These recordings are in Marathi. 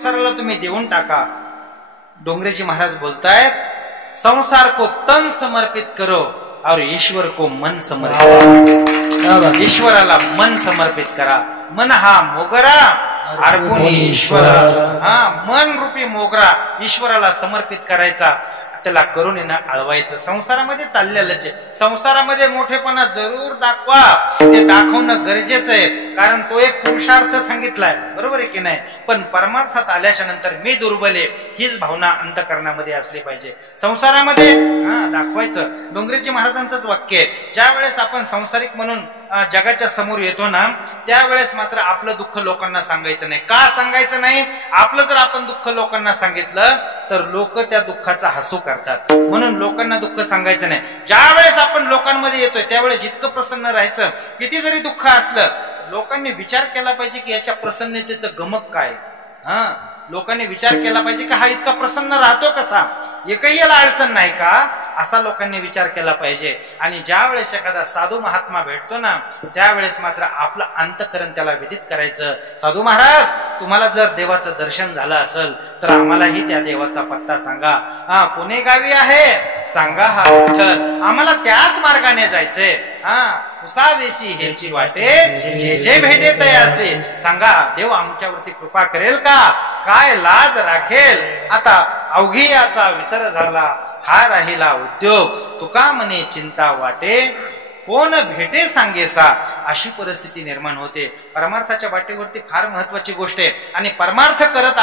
संसाराला तुम्ही देऊन टाका. डोंगरेजी महाराज बोलतायत, संसार को तन समर्पित करो और ईश्वर को मन समर्पित. ईश्वराला मन समर्पित करा. मन हा मोगरा अर्पण ईश्वर. मन रूपी मोगरा ईश्वराला समर्पित करायचा, त्याला करुणेनं आळवायचं. संसारामध्ये चाललेलंच आहे. संसारामध्ये मोठेपणा जरूर दाखवा, ते दाखवणं गरजेचं आहे, कारण तो एक पुरुषार्थ सांगितलाय, बरोबर आहे की नाही. पण परमार्थात आल्याच्या नंतर मी दुर्बल आहे हीच भावना अंतःकरणामध्ये असली पाहिजे. संसारामध्ये दाखवायचं. डोंगरेजी महाराजांचंच वाक्य आहे, ज्या वेळेस आपण संसारिक म्हणून जगाच्या समोर येतो ना, त्यावेळेस मात्र आपलं दुःख लोकांना सांगायचं नाही. का सांगायचं नाही? आपलं जर आपण दुःख लोकांना सांगितलं तर लोक त्या दुःखाचा हसू करतात. म्हणून लोकांना दुःख सांगायचं नाही. ज्या वेळेस आपण लोकांमध्ये येतोय त्यावेळेस इतकं प्रसन्न राहायचं, किती जरी दुःख असलं लोकांनी विचार केला पाहिजे की याच्या प्रसन्नतेचं गमक काय. लोकांनी विचार केला पाहिजे की हा इतका प्रसन्न राहतो कसा, एकही याला अडचण नाही का, असा लोकांनी विचार केला पाहिजे. आणि ज्या वेळेस एखादा साधू महात्मा भेटतो ना, त्यावेळेस मात्र आपलं अंतःकरण त्याला विदित करायचं. साधू महाराज, तुम्हाला जर देवाचं दर्शन झालं असेल तर आम्हालाही त्या देवाचा पत्ता सांगा. कोणे गावी आहे सांगा हा विठ्ठल, आम्हाला त्याच मार्गाने जायचंय. उसावेशी हेची वाटे जे जे भेटे तयासे सांगा. देव आमच्यावरती कृपा करेल का, काय लाज राखेल. आता अवघी याचा विसर झाला, हा राहिला उद्योग. तुका मने चिंता वाटे, कोण भेटे सांगेसा. अशी परिस्थिती निर्माण होते. परमार्थाच्या वाटेवरती फार महत्वाची गोष्ट आहे. आणि परमार्थ करत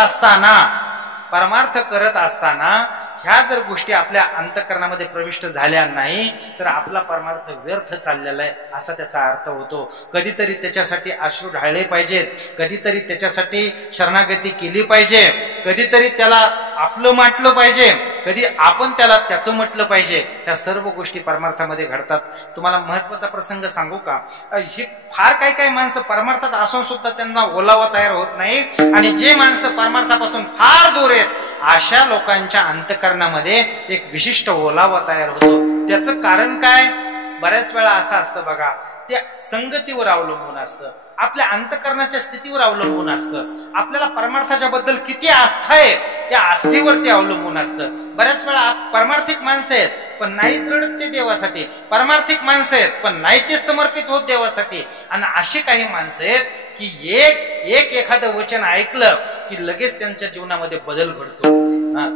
असताना ह्या जर गोष्टी आपल्या अंतःकरणामध्ये प्रविष्ट झाल्या नाही तर आपला परमार्थ व्यर्थ चाललेला आहे असा त्याचा अर्थ होतो. कधीतरी त्याच्यासाठी अश्रू ढाळले पाहिजेत, कधीतरी त्याच्यासाठी शरणागती केली पाहिजे, कधीतरी त्याला आपलं म्हटलं पाहिजे, कधी आपण त्याला त्याचं म्हटलं पाहिजे. ह्या सर्व गोष्टी परमार्थामध्ये घडतात. तुम्हाला महत्वाचा प्रसंग सांगू का? हे फार काही माणसं परमार्थात असून सुद्धा त्यांना ओलावा तयार होत नाही. आणि जे माणसं परमार्थापासून फार दूर आहेत अशा लोकांच्या अंतःकरणामध्ये एक विशिष्ट ओलावा तयार होतो. त्याचं कारण काय? बऱ्याच वेळा असं असतं बघा, त्या संगतीवर अवलंबून असतं, आपल्या अंतःकरणाच्या स्थितीवर अवलंबून असतं. आपल्याला परमार्थाच्या बद्दल किती आस्था आहे त्या आस्थेवरती अवलंबून असतं. बऱ्याच वेळा परमार्थिक माणसं आहेत पण नाही रडत ते देवासाठी, परमार्थिक माणसं आहेत पण नाही ते समर्पित होत देवासाठी. आणि अशी काही माणसं आहेत की एखादं वचन ऐकलं की लगेच त्यांच्या जीवनामध्ये बदल घडतो.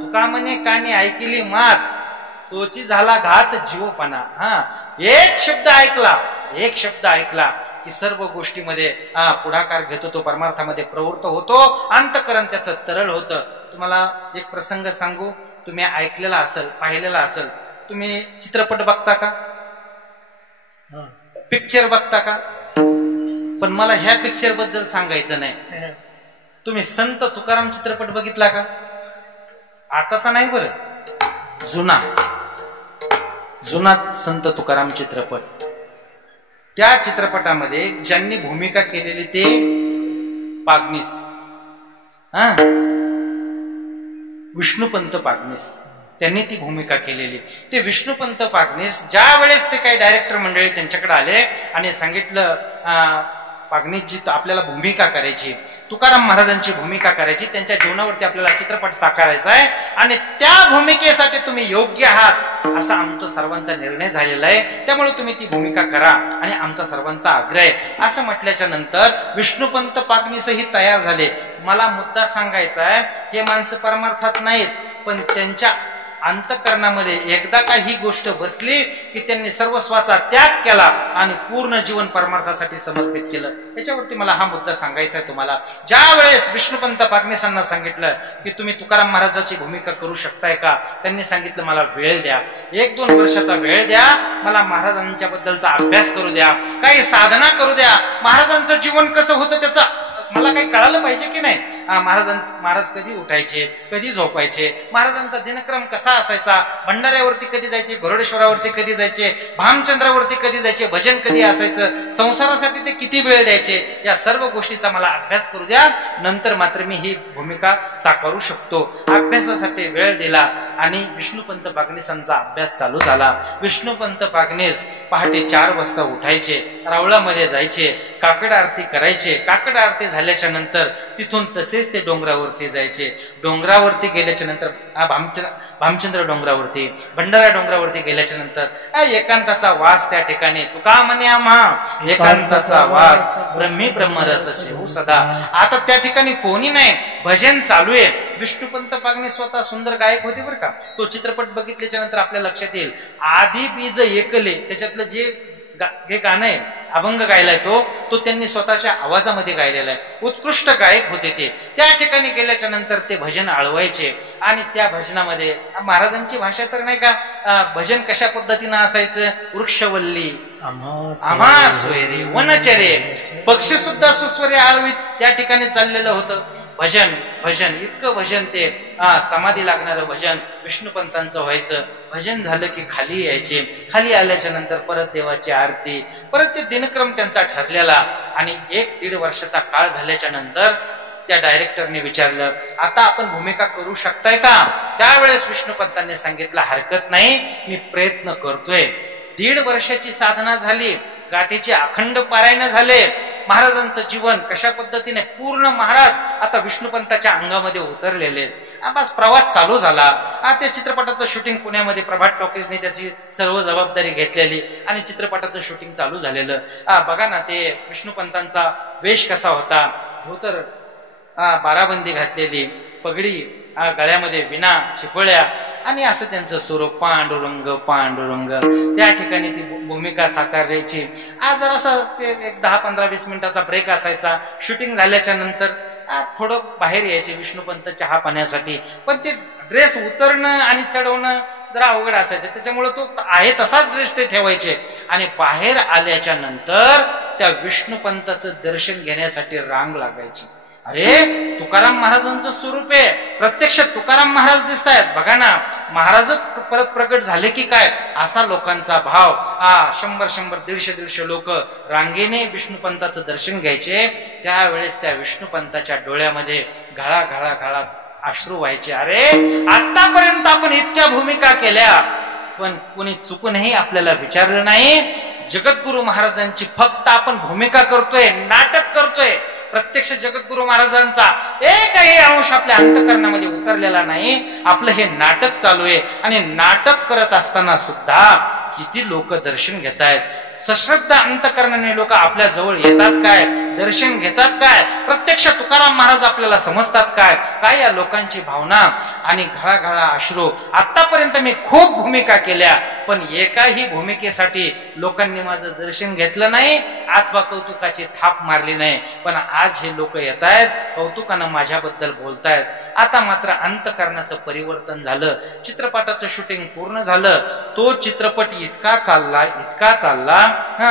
तुका म्हणे कानी ऐकली मात, तोची झाला घात जीवपणा. एक शब्द ऐकला की सर्व गोष्टीमध्ये पुढाकार घेतो, तो परमार्थामध्ये प्रवृत्त होतो, अंतःकरण त्याचं तरळ होतं. तुम्हाला एक प्रसंग सांगू, तुम्ही ऐकलेला असेल, पाहिलेला असेल. तुम्ही चित्रपट बघता का? पिक्चर बघता का? पण मला ह्या पिक्चर बद्दल सांगायचं नाही. तुम्ही संत तुकाराम चित्रपट बघितला का? आताचा नाही बरं, जुना संत तुकाराम चित्रपट. त्या चित्रपटामध्ये ज्यांनी भूमिका केलेली ते पागनीस, विष्णुपंत पागनीस, त्यांनी ती भूमिका केलेली. ते विष्णुपंत पागनीस ज्या वेळेस ते काही डायरेक्टर मंडळी त्यांच्याकडे आले आणि सांगितलं पागनीसजी आपल्याला भूमिका करायची, तुकाराम महाराजांची भूमिका करायची, त्यांच्या जीवनावरती आपल्याला चित्रपट साकारायचा आहे आणि त्या भूमिकेसाठी तुम्ही योग्य आहात असा आमचा सर्वांचा निर्णय झालेला आहे, त्यामुळे तुम्ही ती भूमिका करा आणि आमचा सर्वांचा आग्रह आहे असं म्हटल्याच्या नंतर विष्णुपंत पागनीसही तयार झाले. मला मुद्दा सांगायचा आहे, हे माणसं परमार्थात नाहीत पण त्यांच्या अंतःकरणामध्ये एकदा का ही गोष्ट बसली की त्यांनी सर्वस्वाचा त्याग केला आणि पूर्ण जीवन परमार्थासाठी समर्पित केलं. याच्यावरती मला हा मुद्दा सांगायचा आहे तुम्हाला. ज्या वेळेस विष्णुपंत पागनीसांना सांगितलं की तुम्ही तुकाराम महाराजाची भूमिका करू शकताय का, त्यांनी सांगितलं मला वेळ द्या, 1-2 वर्षाचा वेळ द्या, मला महाराजांच्या बद्दलचा अभ्यास करू द्या, काही साधना करू द्या, महाराजांचं जीवन कसं होतं त्याचा मला काही कळालं पाहिजे की नाही. महाराज कधी उठायचे, कधी झोपायचे, महाराजांचा दिनक्रम कसा असायचा, भंडाऱ्यावरती कधी जायचे, घोरडेश्वरावरती कधी जायचे, भामचंद्रावरती कधी जायचे, भजन कधी असायचं, संसारासाठी ते किती वेळ द्यायचे, या सर्व गोष्टीचा मला अभ्यास करू द्या, नंतर मात्र मी ही भूमिका साकारू शकतो. अभ्यासासाठी वेळ दिला आणि विष्णुपंत पागनीसांचा अभ्यास चालू झाला. विष्णुपंत पागनीस पहाटे 4 वाजता उठायचे, रावळामध्ये जायचे, काकड आरती करायचे, काकड आरती झाल्याच्या नंतर तिथून तसेच ते डोंगरावरती जायचे. डोंगरावरती गेल्याच्या नंतर भामचंद्र डोंगरावरती, भंडारा डोंगरावरती गेल्याच्या नंतर एकांताचा वास त्या ठिकाणी. तुका म्हणे आम्हा एकांताचा वास, ब्रह्मी ब्रह्मरस शेहू सदा. आता त्या ठिकाणी कोणी नाही, भजन चालू आहे. विष्णुपंत पागणे स्वतः सुंदर गायक होते बरं का. तो चित्रपट बघितल्याच्या नंतर आपल्या लक्षात येईल. आधी बीज एकले त्याच्यातलं जे गाणं आहे, अभंग गायलाय तो त्यांनी स्वतःच्या आवाजामध्ये गायलेला आहे. उत्कृष्ट गायक होते ते. त्या ठिकाणी गेल्याच्या नंतर ते भजन आळवायचे आणि त्या भजनामध्ये महाराजांची भाषा तर नाही का, भजन कशा पद्धतीनं असायचं. वृक्षवल्ली आम्हा सोयरे वनचरे, पक्षी सुद्धा सुस्वरे आळवीत त्या ठिकाणी चाललेलं होतं. भजन भजन इतकं भजन, ते समाधी लागणारं भजन विष्णुपंतांचं व्हायचं. भजन झालं की खाली यायचे. खाली आल्याच्या नंतर परत देवाची आरती, परत ते दिनक्रम त्यांचा ठरलेला. आणि 1-1.5 वर्षाचा काळ झाल्याच्या नंतर त्या डायरेक्टरने विचारलं, आता आपण भूमिका करू शकताय का? त्यावेळेस विष्णुपंतांनी सांगितलं, हरकत नाही, मी प्रयत्न करतोय. 1.5 वर्षाची साधना झाली, गाथेचे अखंड पारायण झाले. महाराजांचं जीवन कशा पद्धतीने पूर्ण महाराज आता विष्णुपंताच्या अंगामध्ये उतरलेले. बस प्रवास चालू झाला. त्या चित्रपटाचं शूटिंग पुण्यामध्ये प्रभात टॉकीजने त्याची सर्व जबाबदारी घेतलेली आणि चित्रपटाचं शूटिंग चालू झालेलं. बघा ना, ते विष्णुपंतांचा वेश कसा होता. धोतर, बाराबंदी घातलेली, पगडी, गळ्यामध्ये विना, चिपळ्या, आणि असं त्यांचं स्वरूप पांडुरंग पांडुरंग. त्या ठिकाणी ती भूमिका साकारल्याची. आज जरासं ते 10-15-20 मिनिटाचा ब्रेक असायचा. शूटिंग झाल्याच्या नंतर थोडं बाहेर यायचे विष्णुपंत चहा पाण्यासाठी, पण ते ड्रेस उतरणं आणि चढवणं जरा अवघड असायचं. त्याच्यामुळे तो आहे तसाच ड्रेस ते ठेवायचे. आणि बाहेर आल्याच्या नंतर त्या विष्णुपंताचं दर्शन घेण्यासाठी रांग लागायची. अरे, तुकाराम महाराजांचं स्वरूप आहे. प्रत्यक्ष तुकाराम महाराज दिसत आहेत. बघा ना, महाराजच परत प्रकट झाले की काय, असा लोकांचा भाव. 100-100, 150 लोक रांगेने विष्णुपंताचं दर्शन घ्यायचे. त्यावेळेस त्या विष्णुपंताच्या डोळ्यामध्ये घळा घळा घळा अश्रू व्हायचे. अरे, आतापर्यंत आपण इतक्या भूमिका केल्या, पण कोणी चुकूनही आपल्याला विचारलं नाही. जगद्गुरु महाराजांची फक्त आपण भूमिका करतोय, नाटक करतोय. प्रत्यक्ष जगद्गुरु महाराजांचा एकही अंश आपल्या अंतःकरणामध्ये उतरलेला नाही. आपलं हे नाटक चालू आहे. आणि नाटक करत असताना सुद्धा किती लोक दर्शन घेत आहेत. सश्रद्ध अंतःकरणाने लोक आपल्या जवळ येतात काय, दर्शन घेतात काय, प्रत्यक्ष तुकाराम महाराज आपल्याला समजतात काय, काय या लोकांची भावना आणि घळाघळा अश्रू. आतापर्यंत मी खूप भूमिका केल्या, पण एकाही भूमिकेसाठी लोकांनी माझं दर्शन घेतलं नाही, आत्मा कौतुकाची थाप मारली नाही. पण आज हे लोक येत आहेत, कौतुकानं माझ्याबद्दल बोलतायत. आता मात्र अंतःकरणाचं परिवर्तन झालं. चित्रपटाचं शूटिंग पूर्ण झालं. तो चित्रपट इतका चालला,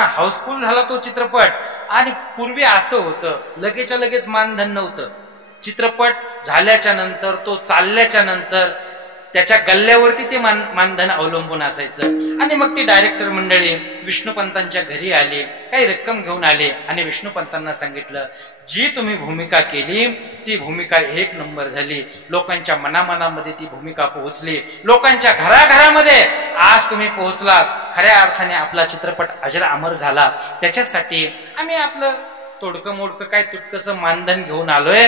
हाऊसफुल झाला तो चित्रपट. आणि पूर्वी असं होतं, लगेच्या लगेच मानधन नव्हतं. चित्रपट झाल्याच्या नंतर, तो चालल्याच्या नंतर त्याच्या गल्ल्यावरती ते मानधन अवलंबून असायचं. आणि मग ती डायरेक्टर मंडळी विष्णुपंतांच्या घरी आली, काही रक्कम घेऊन आले आणि विष्णुपंतांना सांगितलं, जी तुम्ही भूमिका केली ती भूमिका 1 नंबर झाली. लोकांच्या मनामनामध्ये ती भूमिका पोहोचली, लोकांच्या घराघरामध्ये आज तुम्ही पोहोचलात. खऱ्या अर्थाने आपला चित्रपट अजर अमर झाला. त्याच्यासाठी आम्ही आपलं तोडकं मोडकं काय तुटकंसं मानधन घेऊन आलोय.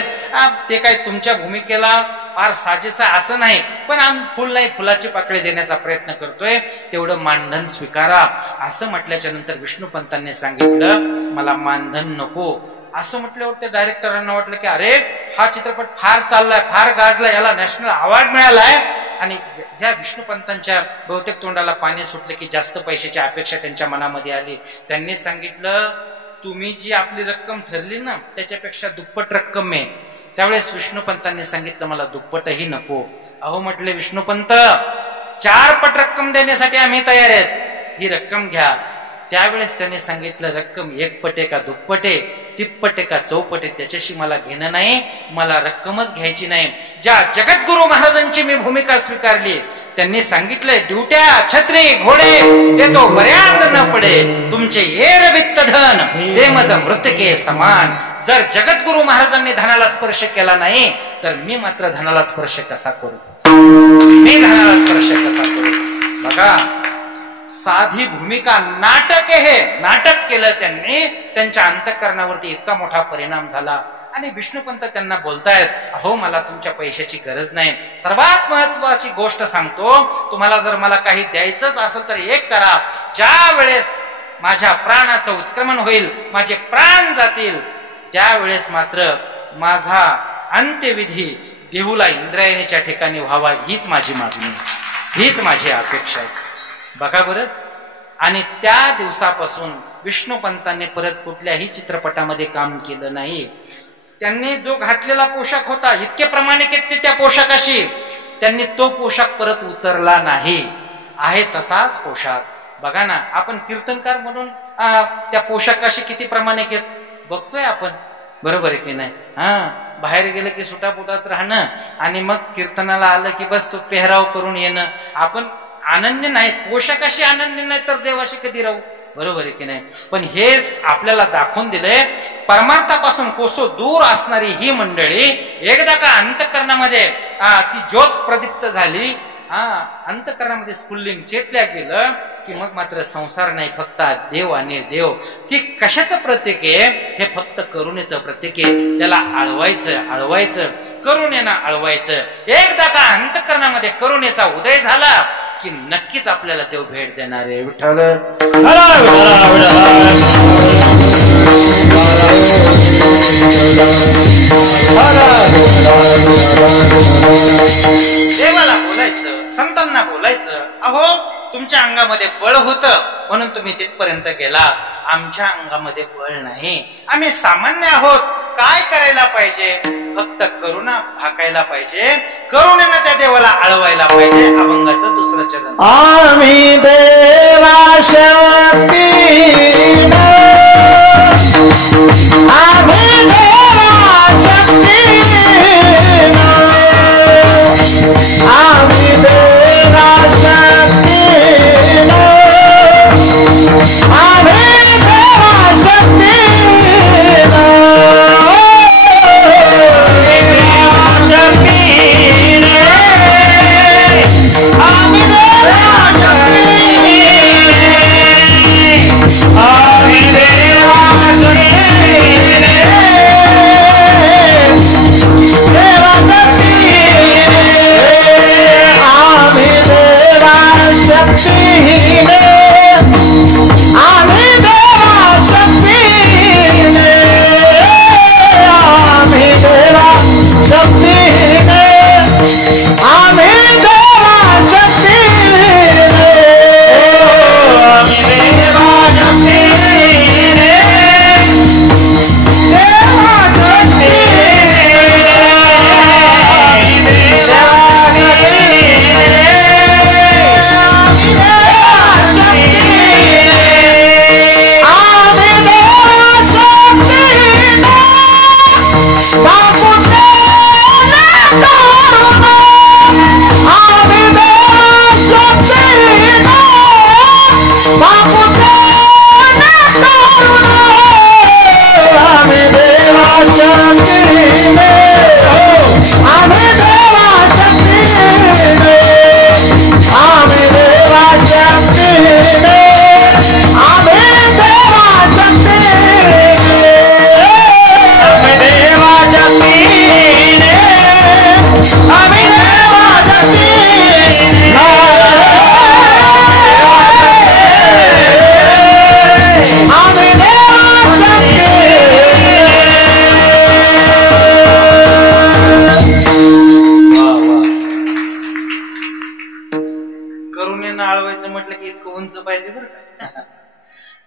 ते काय तुमच्या भूमिकेला फार साजेसा असं नाही, पण आम्ही फुल नाही फुलाची पाकळी देण्याचा प्रयत्न करतोय, तेवढं मानधन स्वीकारा. असं म्हटल्याच्या नंतर विष्णुपंतांनी सांगितलं, मला मानधन नको. असं म्हटल्यावर त्या डायरेक्टरांना वाटलं की अरे, हा चित्रपट फार चाललाय, फार गाजलाय, याला नॅशनल अवॉर्ड मिळालाय. आणि ह्या विष्णुपंतांच्या बहुतेक तोंडाला पाणी सुटले की जास्त पैशाची अपेक्षा त्यांच्या मनामध्ये आली. त्यांनी सांगितलं, तुम्ही जी आपली रक्कम ठरली ना, त्याच्यापेक्षा दुप्पट रक्कम आहे. त्यावेळेस विष्णुपंतांनी सांगितलं, मला दुप्पटही नको. अहो म्हटले विष्णुपंत, 4 पट रक्कम देण्यासाठी आम्ही तयार आहेत, ही रक्कम घ्या. त्यावेळेस त्याने सांगितलं, रक्कम 1 पट आहे का दुप्पट आहे, 3 आहे का 4 आहे, त्याच्याशी मला घेणं नाही, मला रक्कमच घ्यायची नाही. ज्या जगद्गुरु महाराजांची मी भूमिका स्वीकारली, त्यांनी सांगितलंय, ड्युट्या छत्री घोडे येतो बऱ्यात न पडे, तुमचे येर वित्त धन ते मज मृतके समान. जर जगद्गुरु महाराजांनी धनाला स्पर्श केला नाही, तर मी मात्र धनाला स्पर्श कसा करू, मी धनाला स्पर्श कसा करू. बघा, साधी भूमिका, नाटक आहे हे. नाटक केलं त्यांनी, त्यांच्या अंतःकरणावरती इतका मोठा परिणाम झाला. आणि विष्णुपंत त्यांना बोलतायत, अहो मला तुमच्या पैशाची गरज नाही, सर्वात महत्वाची गोष्ट सांगतो, तुम्हाला जर मला काही द्यायचंच असेल तर एक करा, ज्या वेळेस माझ्या प्राणाचं उत्क्रमण होईल, माझे प्राण जातील, त्यावेळेस मात्र माझा अंत्यविधी देहूला इंद्रायणीच्या ठिकाणी व्हावा, हीच माझी मागणी, हीच माझी अपेक्षा आहे. बघा बरं. आणि त्या दिवसापासून विष्णुपंतांनी परत कुठल्याही चित्रपटामध्ये काम केलं नाही. त्यांनी जो घातलेला पोशाख होता, इतके प्रामाणिक आहेत ते त्या पोशाखाशी, त्यांनी तो पोशाख परत उतरला नाही, आहे तसाच पोशाख. बघा ना, आपण कीर्तनकार म्हणून त्या पोशाखाशी किती प्रामाणिक आहेत बघतोय आपण, बरोबर आहे की नाही? बाहेर गेलं की सुटापुटात राहणं आणि मग कीर्तनाला आलं की बस तो पेहराव करून येणं. आपण अनन्य नाही, पोशाखाशी अनन्य नाही तर देवाशी कधी राहू, बरोबर आहे की नाही? पण हेच आपल्याला दाखवून दिलंय, परमार्थापासून कोसो दूर असणारी ही मंडळी एकदा का अंतःकरणामध्ये ती ज्योत प्रदीप्त झाली, अंतःकरणामध्ये स्फुल्लिंग चेतल्या गेलं की मग मात्र संसार नाही, फक्त देव आणि देव. की कशाचं प्रतीक आहे? हे फक्त करुणेचं प्रतीक आहे. त्याला आळवायचं, करुणेनं आळवायचं. एकदा का अंतःकरणामध्ये करुणेचा उदय झाला की नक्कीच आपल्याला देव भेट देणार आहे. विठ्ठल देवाला बोलायचं, संतांना बोलायचं, अहो तुमच्या अंगामध्ये बळ होतं म्हणून तुम्ही तिथपर्यंत गेला, आमच्या अंगामध्ये बळ नाही, आम्ही सामान्य आहोत. काय करायला पाहिजे? फक्त करुणा भाकायला पाहिजे, करुणेनं त्या देवाला आळवायला पाहिजे. अभंगाचं दुसरं चरण. आम्ही देवा शक्ती, आम्ही देवा शक्ती, आम्ही देवा शक्ती, आम्ही देवा शक्ती,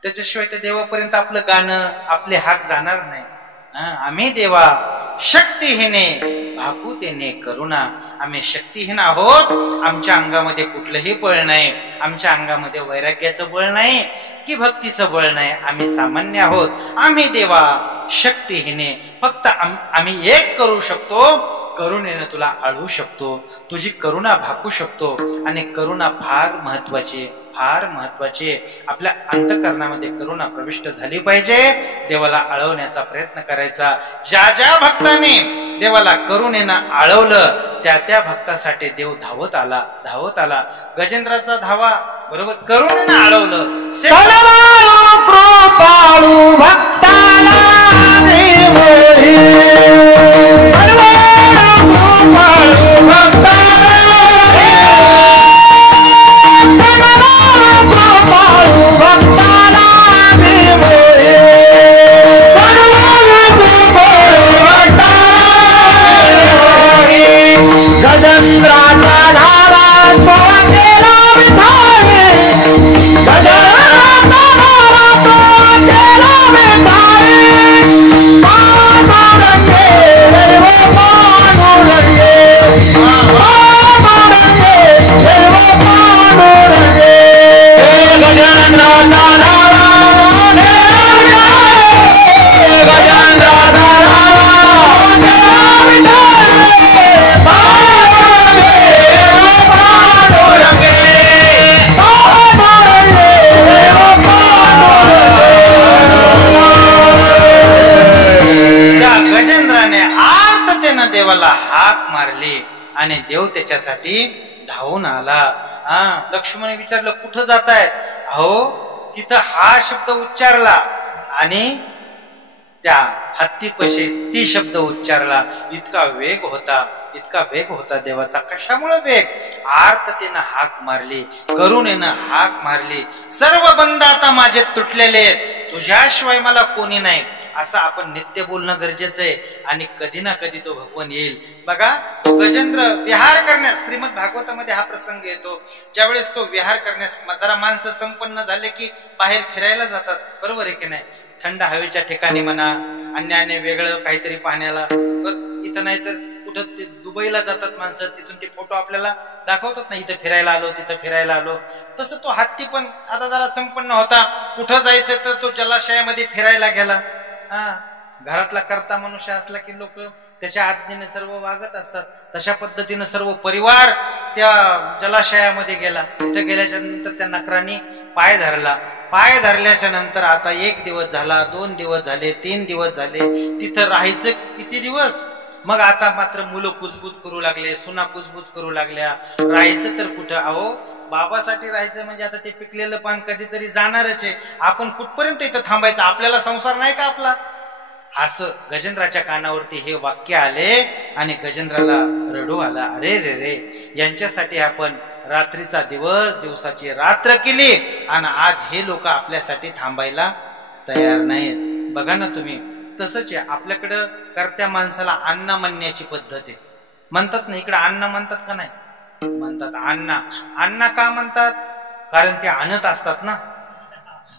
त्याच्याशिवाय त्या देवापर्यंत आपलं गाणं, आपले हात जाणार नाही. आम्ही देवा शक्तिहीने भाकुतेने करुणा, आम्ही शक्तिहीन आहोत, आमच्या अंगामध्ये कुठलंही बळ नाही, आमच्या अंगामध्ये वैराग्याचं बळ नाही की भक्तीचं बळ नाही, आम्ही सामान्य आहोत. आम्ही देवा शक्तिहीने, फक्त आम्ही एक करू शकतो, करुणेनं तुला आळवू शकतो, तुझी करुणा भाकू शकतो. आणि करुणा फार महत्वाची, फार महत्वाची. आपल्या अंतःकरणामध्ये करुणा प्रविष्ट झाली पाहिजे. देवाला आळवण्याचा प्रयत्न करायचा. ज्या ज्या भक्ताने देवाला करुणेनं आळवलं त्या त्या भक्तासाठी देव धावत आला. गजेंद्राचा धावा बरोबर करुणेनं आळवलं. कृपाळू भक्ताला देव आणि देव त्याच्यासाठी धावून आला. लक्ष्मण विचारलं कुठं जातायत? अहो तिथं हा शब्द उच्चारला आणि त्या हत्तीपाशी ती शब्द उच्चारला. इतका वेग होता देवाचा. कशामुळे वेग? आर्ततेनं हाक मारली, करुणेनं हाक मारली. सर्व बंध आता माझे तुटलेले आहेत, तुझ्याशिवाय मला कोणी नाही, असं आपण नित्य बोलणं गरजेचं आहे. आणि कधी ना कधी तो भगवान येईल. बघा तो गजेंद्र विहार करण्यास, श्रीमद भागवतामध्ये हा प्रसंग येतो. ज्यावेळेस तो विहार करण्यास, जरा माणसं संपन्न झाले की बाहेर फिरायला जातात, बरोबर आहे की नाही? थंड हवेच्या ठिकाणी म्हणा, अन्याने वेगळं काहीतरी पाहण्याला. इथं नाही तर कुठं दुबईला जातात माणसं, तिथून ते फोटो आपल्याला दाखवतात ना, इथं फिरायला आलो, तिथं फिरायला आलो. तसं तो हत्ती पण आता जरा संपन्न होता. कुठं जायचं तर तो जलाशयामध्ये फिरायला गेला. घरातला करता मनुष्य असला की लोक त्याच्या आज्ञेने सर्व वागत असतात. तशा पद्धतीनं सर्व परिवार त्या जलाशयामध्ये गेला. तिथं गेल्याच्या नंतर त्या नकराने पाय धरला. पाय धरल्याच्या नंतर आता 1 दिवस झाला, 2 दिवस झाले, 3 दिवस झाले. तिथं राहायचं किती दिवस? मग आता मात्र मुलं कुजबुज करू लागले, सुना कुजबुज करू लागल्या. राहायचं तर कुठं? अहो बाबासाठी राहायचं म्हणजे आता ते पिकलेलं पान कधीतरी जाणारच आहे. आपण कुठपर्यंत इथं थांबायचं? आपल्याला संसार नाही का आपला? असं गजेंद्राच्या कानावरती हे वाक्य आले आणि गजेंद्राला रडू आला. अरे रे रे, यांच्यासाठी आपण रात्रीचा दिवस, दिवसाची रात्र केली आणि आज हे लोक आपल्यासाठी थांबायला तयार नाहीत. बघा ना तुम्ही, तसंच आहे आपल्याकडं. करत्या माणसाला अण्णा म्हणण्याची पद्धत आहे. म्हणतात ना इकडे अण्णा म्हणतात का नाही? म्हणतात अण्णा. अण्णा का म्हणतात? कारण ते आणत असतात ना,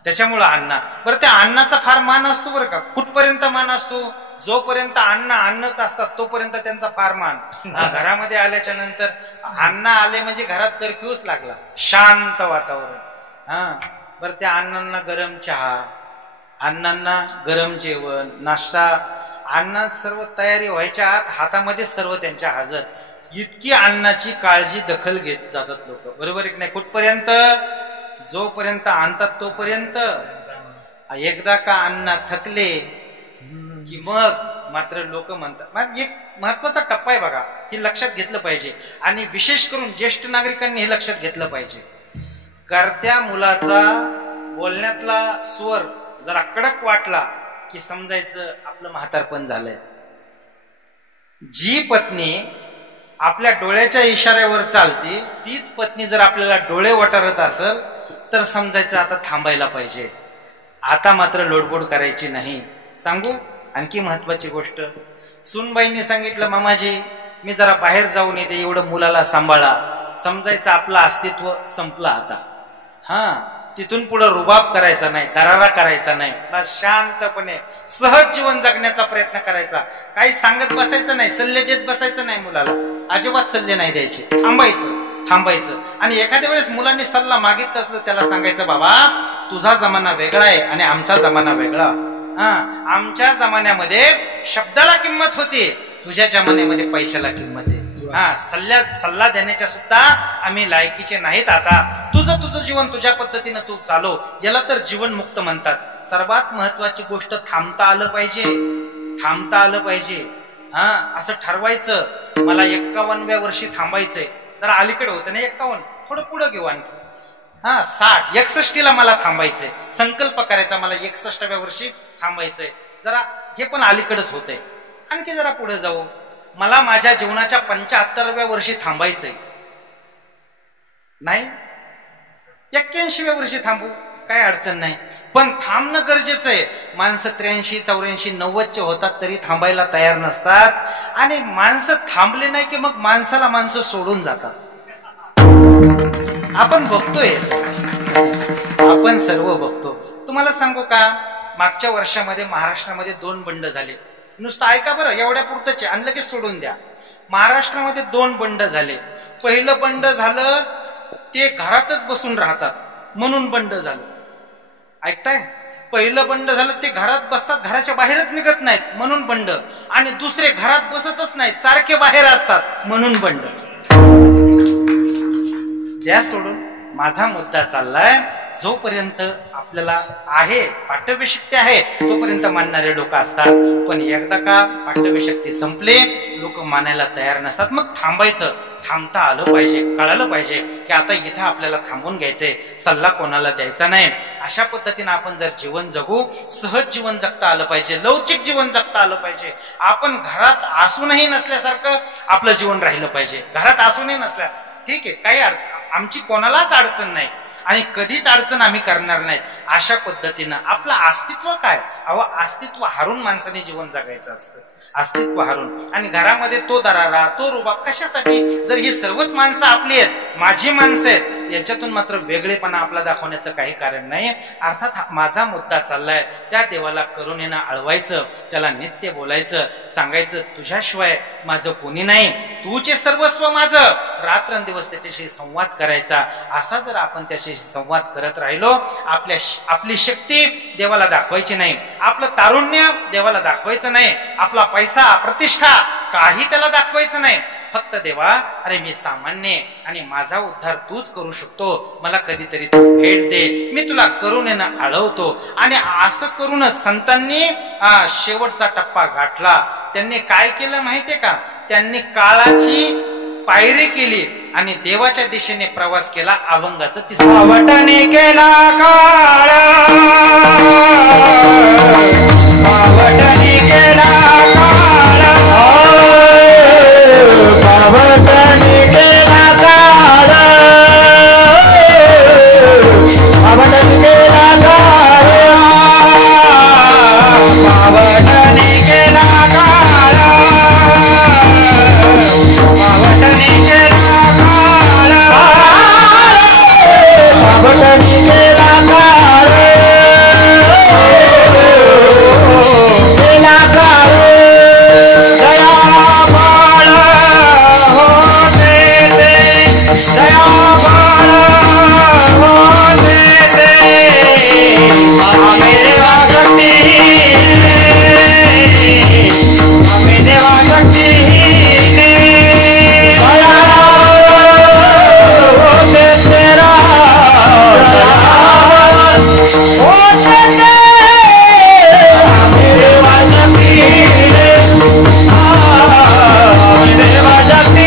त्याच्यामुळं अण्णा. बरं त्या अण्णाचा फार मान असतो बरं का. कुठपर्यंत मान असतो? जोपर्यंत अण्णा आणत असतात तोपर्यंत त्यांचा फार मान. घरामध्ये आल्याच्या नंतर अण्णा आले म्हणजे घरात कर्फ्यूच लागला, शांत वातावरण. बरं त्या अण्णांना गरम चहा, अण्णांना गरम जेवण, नाश्ता, अण्णा सर्व तयारी व्हायच्या आत हातामध्ये सर्व त्यांच्या हजर. इतकी अन्नाची काळजी दखल घेत जातात लोक, बरोबर आहे की नाही? कुठपर्यंत? जोपर्यंत आणतात तोपर्यंत. एकदा का अण्णा थकले की मग मात्र लोक म्हणतात. एक महत्वाचा टप्पा आहे बघा, की लक्षात घेतलं पाहिजे. आणि विशेष करून ज्येष्ठ नागरिकांनी हे लक्षात घेतलं पाहिजे. करत्या मुलाचा बोलण्यातला स्वर जरा कडक वाटला की समजायचं आपलं म्हातारपण झालंय. जी पत्नी आपल्या डोळ्याच्या इशाऱ्यावर चालते, तीच पत्नी जर आपल्याला डोळे वटारत असेल तर समजायचं आता थांबायला पाहिजे. आता मात्र लोडबोड करायची नाही. सांगू आणखी महत्वाची गोष्ट. सूनबाईंनी सांगितलं, मामाजी मी जरा बाहेर जाऊन येते, एवढं मुलाला सांभाळा. समजायचं आपलं अस्तित्व संपलं आता. तिथून पुढे रुबाब करायचा नाही, दरारा करायचा नाही. शांतपणे सहज जीवन जगण्याचा प्रयत्न करायचा. काही सांगत बसायचं नाही, सल्ले देत बसायचं नाही मुलाला. अजिबात सल्ले नाही द्यायचे. थांबायचं. आणि एखाद्या वेळेस मुलांनी सल्ला मागितला तर त्याला सांगायचं, बाबा तुझा जमाना वेगळा आहे आणि आमचा जमाना वेगळा. आमच्या जमान्यामध्ये शब्दाला किंमत होती, तुझ्या जमान्यामध्ये पैशाला किंमत आहे. सल्ला देण्याच्या सुद्धा आम्ही लायकीचे नाहीत. आता तुझं जीवन तुझ्या पद्धतीनं तू चालव. याला तर जीवन मुक्त म्हणतात. सर्वात महत्वाची गोष्ट, थांबता आलं पाहिजे. असं ठरवायचं, मला 51व्या वर्षी थांबायचंय. जरा अलीकडे होतं ना 51, थोडं पुढं घेऊ आणखी. 60, 61ला मला थांबायचंय. संकल्प करायचा, मला 61व्या वर्षी थांबायचंय. जरा हे पण अलीकडेच होतंय. आणखी जरा पुढे जाऊ, मला माझ्या जीवनाच्या 75व्या वर्षी थांबायचंय. नाही 81व्या वर्षी थांबू, काय अडचण नाही. पण थांबणं गरजेचं आहे. माणसं 83, 84, 90चे होतात तरी थांबायला तयार नसतात. आणि माणसं थांबले नाही की मग माणसाला माणसं सोडून जातात. आपण बघतोय, आपण सर्व बघतो. तुम्हाला सांगू का, मागच्या वर्षामध्ये महाराष्ट्रामध्ये 2 बंड झाले. नुसतं ऐका बरं, एवढ्या पुरतच आहे आणि लगेच सोडून द्या. महाराष्ट्रामध्ये 2 बंड झाले. पहिलं बंड झालं ते घरातच बसून राहतात म्हणून बंड झालं. ऐकताय? पहिलं बंड झालं ते घरात बसतात, घराच्या बाहेरच निघत नाहीत म्हणून बंड. आणि दुसरे घरात बसतच नाहीत, सारखे बाहेर असतात म्हणून बंड. द्या सोडून. माझा मुद्दा चाललाय, जोपर्यंत आपल्याला आहे पाठव्य शक्ती आहे तोपर्यंत मानणारे लोक असतात, पण एकदा का पाठव्य शक्ती संपले लोक मानायला तयार नसतात. मग थांबता आलं पाहिजे, कळालं पाहिजे की आता इथं आपल्याला थांबून घ्यायचंय, सल्ला कोणाला द्यायचा नाही. अशा पद्धतीने आपण जर जीवन जगू, सहज जीवन जगता आलं पाहिजे, लवचिक जीवन जगता आलं पाहिजे. आपण घरात असूनही नसल्यासारखं आपलं जीवन राहिलं पाहिजे. घरात असूनही नसल्या ठीक आहे, काही अडचण, आमची कोणालाच अडचण नाही आणि कधीच अडचण आम्ही करणार नाहीत. अशा पद्धतीनं आपलं अस्तित्व काय, अस्तित्व हारून माणसाने जीवन जगायचं असतं, अस्तित्व हारून. आणि घरामध्ये तो दरारा, तो रुबाब कशासाठी? जर ही सर्वच माणसं आपली आहेत, माझी माणसं आहेत, याच्यातून मात्र वेगळेपणा आपला दाखवण्याचं काही कारण नाही. अर्थात माझा मुद्दा चाललाय, त्या देवाला करुणेनं आळवायचं, त्याला नित्य बोलायचं, सांगायचं तुझ्याशिवाय माझं कोणी नाही, तूचे सर्वस्व माझं, रात्रंदिवस त्याच्याशी संवाद करायचा. असा जर आपण त्याच्याशी संवाद करत राहिलो, आपली शक्ती देवाला दाखवायची नाही, आपलं तारुण्य देवाला दाखवायचं नाही, आपला पैसा प्रतिष्ठा काही त्याला दाखवायचं नाही. फक्त देवा, अरे मी सामान्य आणि माझा उद्धार तूच करू शकतो, मला कधीतरी तू भेट दे, मी तुला करुणेनं आळवतो. आणि असं करूनच संतांनी शेवटचा टप्पा गाठला. त्यांनी काय केलं माहितीये का? त्यांनी काळाची पायरी केली आणि देवाच्या दिशेने प्रवास केला. अभंगाचं तिसरा पावटने केला काळ, पावटने केला काळ, पावटने केला काळ, पावटने केला काळ, पावटने केला काळ, पावटने केला काळ, पावटने केला काळ, केला काळ, दया बाळ होते ते, दया बाळ होते ते, आम्ही देवा शक्ती, आम्ही देवा शक्ती, दया होते तेरा, होते ते, आम्ही देवा शक्ती, आम्ही देवा शक्ती,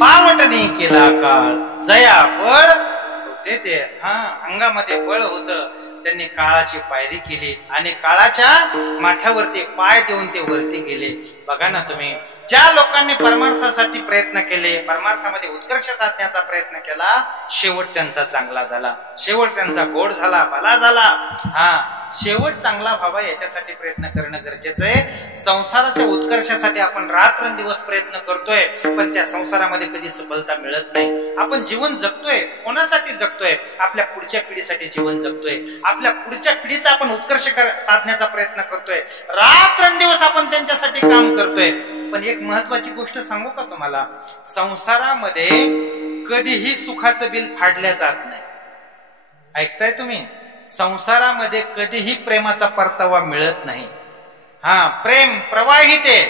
पावटने केला काळ, जया बळ होते ते. अंगामध्ये बळ होत, त्यांनी काळाची पायरी केली आणि काळाच्या माथ्यावरती पाय देऊन ते वरती गेले. बघा ना तुम्ही, ज्या लोकांनी परमार्थासाठी प्रयत्न केले, परमार्थामध्ये उत्कर्ष साधण्याचा प्रयत्न केला, शेवट त्यांचा चांगला झाला, शेवट त्यांचा गोड झाला, भला झाला. शेवट चांगला व्हावा याच्यासाठी प्रयत्न करणं गरजेचं आहे. संसाराच्या उत्कर्षासाठी आपण रात्रंदिवस प्रयत्न करतोय, पण त्या संसारामध्ये कधी सफलता मिळत नाही. आपण जीवन जगतोय, कोणासाठी जगतोय? आपल्या पुढच्या पिढीसाठी जीवन जगतोय, आपल्या पुढच्या पिढीचा आपण उत्कर्ष साधण्याचा प्रयत्न करतोय, रात्रंदिवस आपण त्यांच्यासाठी काम करतोय. पण एक महत्वाची गोष्ट सांगू का तुम्हाला? संसारामध्ये कधीही सुखाचं बिल फाडल्या जात नाही. ऐकताय तुम्ही? संसारामध्ये कधीही प्रेमाचा परतावा मिळत नाही. प्रेम प्रवाहित आहे.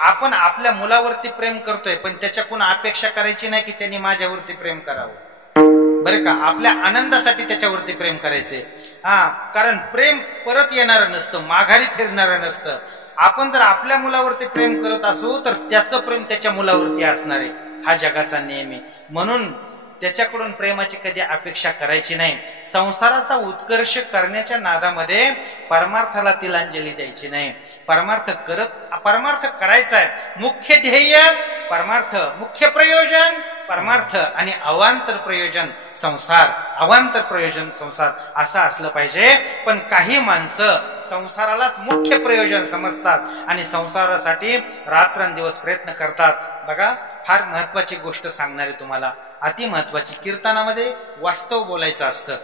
आपण आपल्या मुलावरती प्रेम करतोय, पण त्याच्याकडून अपेक्षा करायची नाही की त्यांनी माझ्यावरती प्रेम करावं, बरं का? आपल्या आनंदासाठी त्याच्यावरती प्रेम करायचे. कारण प्रेम परत येणारं नसतं, माघारी फिरणारं नसतं. आपण जर आपल्या मुलावरती प्रेम करत असू तर त्याचं प्रेम त्याच्या मुलावरती असणार आहे, हा जगाचा नियम आहे. म्हणून त्याच्याकडून प्रेमाची कधी अपेक्षा करायची नाही. संसाराचा उत्कर्ष करण्याच्या नादामध्ये परमार्थाला तिलांजली द्यायची नाही. परमार्थ करायचा आहे, मुख्य ध्येय परमार्थ, मुख्य प्रयोजन परमार्थ आणि अवांतर प्रयोजन संसार, अवांतर प्रयोजन संसार असं असलं पाहिजे. पण काही माणसं संसारालाच मुख्य प्रयोजन समजतात आणि संसारासाठी रात्रंदिवस प्रयत्न करतात. बघा, फार महत्वाची गोष्ट सांगणार आहे तुम्हाला, अति महत्वाची. कीर्तनामध्ये वास्तव बोलायचं असतं.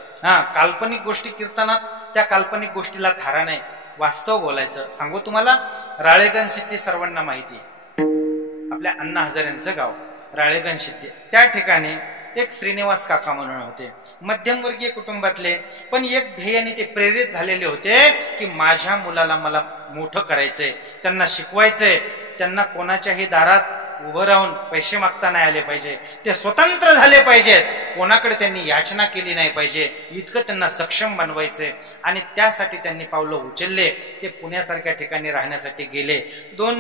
काल्पनिक गोष्टी कीर्तनात, त्या काल्पनिक गोष्टीला थारा नाही, वास्तव बोलायचं. सांगू तुम्हाला, राळेगण सिद्धी सर्वांना माहिती, आपल्या अण्णा हजारेंचं गाव राळेगण सिद्धी. त्या ठिकाणी एक श्रीनिवास काका म्हणून होते, मध्यमवर्गीय कुटुंबातले, पण एक ध्येयाने ते प्रेरित झालेले होते की माझ्या मुलाला मला मोठं करायचंय, त्यांना शिकवायचंय, त्यांना कोणाच्याही दारात उभं राहून पैसे मागता नाही आले पाहिजे, ते स्वतंत्र झाले पाहिजेत, कोणाकडे त्यांनी याचना केली नाही पाहिजे, इतकं त्यांना सक्षम बनवायचे. आणि त्यासाठी त्यांनी पावलं उचलले. ते पुण्यासारख्या ठिकाणी राहण्यासाठी गेले. 2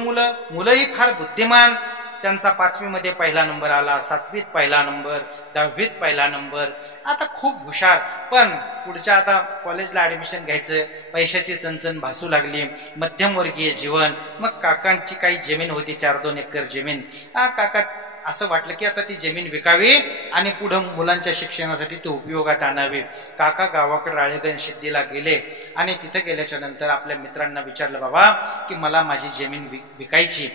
मुलंही फार बुद्धिमान. त्यांचा 5वी मध्ये पहिला नंबर आला, 7वीत पहिला नंबर, 10वीत पहिला नंबर. आता खूप हुशार. पण पुढच्या आता कॉलेजला ऍडमिशन घ्यायचं, पैशाची चणचण भासू लागली, मध्यमवर्गीय जीवन. मग काकांची काही जमीन होती, 4-2 एकर जमीन. काका असं वाटलं की आता ती जमीन विकावी आणि पुढं मुलांच्या शिक्षणासाठी ती उपयोगात आणावी. काका गावाकडे राळेगण सिद्धीला गेले आणि तिथे गेल्याच्या नंतर आपल्या मित्रांना विचारलं, बाबा की मला माझी जमीन विकायची.